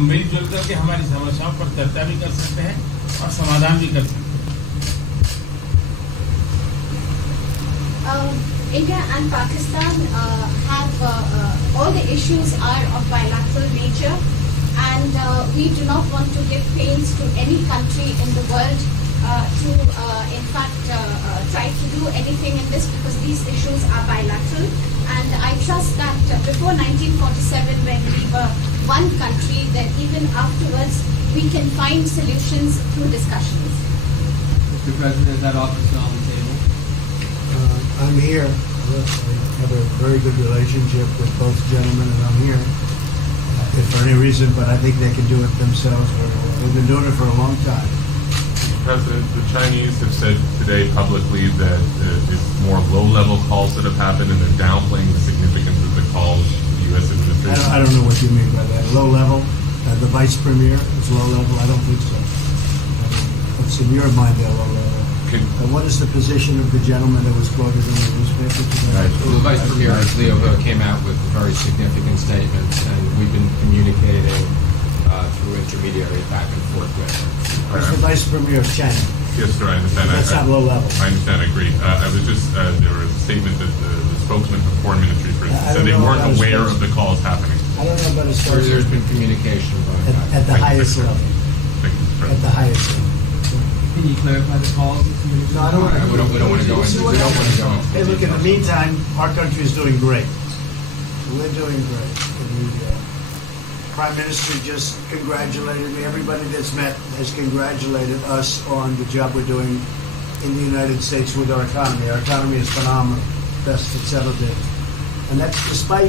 हम मिलजुल करके हमारी समस्याओं पर चर्चा भी कर सकते हैं और समाधान भी कर सकते हैं। India and Pakistan have all the issues are of bilateral nature, and we do not want to give pains to any country in the world to in fact try to do anything in this, because these issues are bilateral. And I trust that before 1947, when we were one country, that even afterwards we can find solutions through discussions. Mr. President, is that office on the table? I'm here. I have a very good relationship with both gentlemen, and I'm here. If for any reason, but I think they can do it themselves very well. They've been doing it for a long time. President, the Chinese have said today publicly that it's more low-level calls that have happened, and they're downplaying the significance of the calls to the U.S. administration. I don't know what you mean by that. Low level? The vice premier is low level? I don't think so. What's in your mind there, low level? What is the position of the gentleman that was quoted in the newspaper today? Well, the Vice Premier, Leo, came out with very significant statements, and we've been communicating through intermediaries back and forth with her. Who's the Vice Premier of China? Yes, sir, I understand. That's not low level. I understand, I agree. I was just, there was a statement that the spokesman for Foreign Ministry said they weren't aware of the calls happening. I don't know about his There's been communication at the highest level. Thank you, Mr. At the President. highest level. Can you clarify the calls? No, I don't want to. We don't want to go into. We don't want to go into. Hey, look, in the meantime, our country is doing great. We're doing great. The Prime Minister just congratulated me. Everybody that's met has congratulated us on the job we're doing in the United States with our economy. Our economy is phenomenal, best it's ever been. And that's despite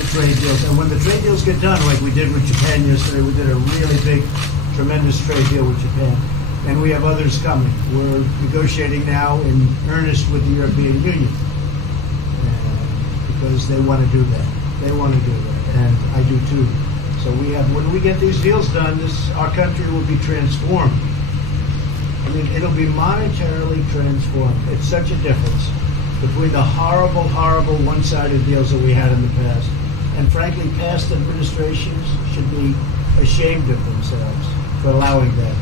the trade deals. And when the trade deals get done, like we did with Japan yesterday, we did a really big, tremendous trade deal with Japan. And we have others coming. We're negotiating now in earnest with the European Union because they want to do that. They want to do that, and I do too. So we have, when we get these deals done, our country will be transformed. I mean, it'll be monetarily transformed. It's such a difference between the horrible, horrible one-sided deals that we had in the past. And frankly, past administrations should be ashamed of themselves for allowing that.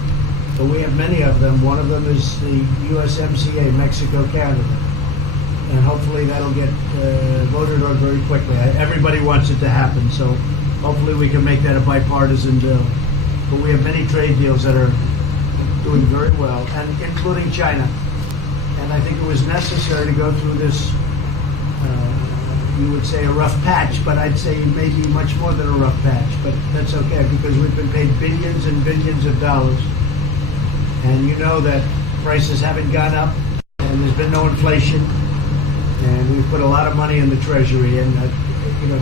But we have many of them. One of them is the USMCA, Mexico-Canada. And hopefully that'll get voted on very quickly. Everybody wants it to happen, so hopefully we can make that a bipartisan bill. But we have many trade deals that are doing very well, and including China. And I think it was necessary to go through this, you would say a rough patch, but I'd say maybe much more than a rough patch. But that's okay, because we've been paid billions and billions of dollars. And you know that prices haven't gone up, and there's been no inflation, and we've put a lot of money in the Treasury, and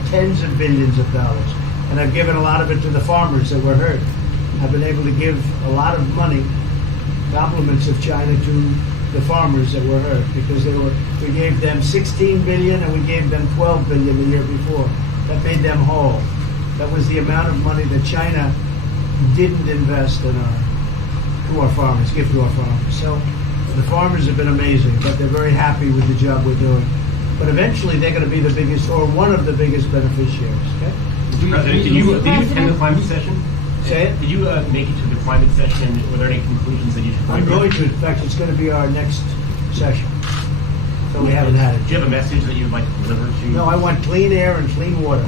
tens of billions of dollars. And I've given a lot of it to the farmers that were hurt. I've been able to give a lot of money, compliments of China, to the farmers that were hurt, because we gave them 16 billion and we gave them 12 billion the year before. That made them whole. That was the amount of money that China didn't invest in to our farmers, give to our farmers. So the farmers have been amazing, but they're very happy with the job we're doing. But eventually they're going to be the biggest, or one of the biggest beneficiaries. Okay? President, did you attend the climate session? Say it? Did you make it to the climate session, and were there any conclusions that you took away I'm from it? going to. In fact, it's going to be our next session. So we haven't had it. Do you have a message that you would like to deliver to? No, I want clean air and clean water.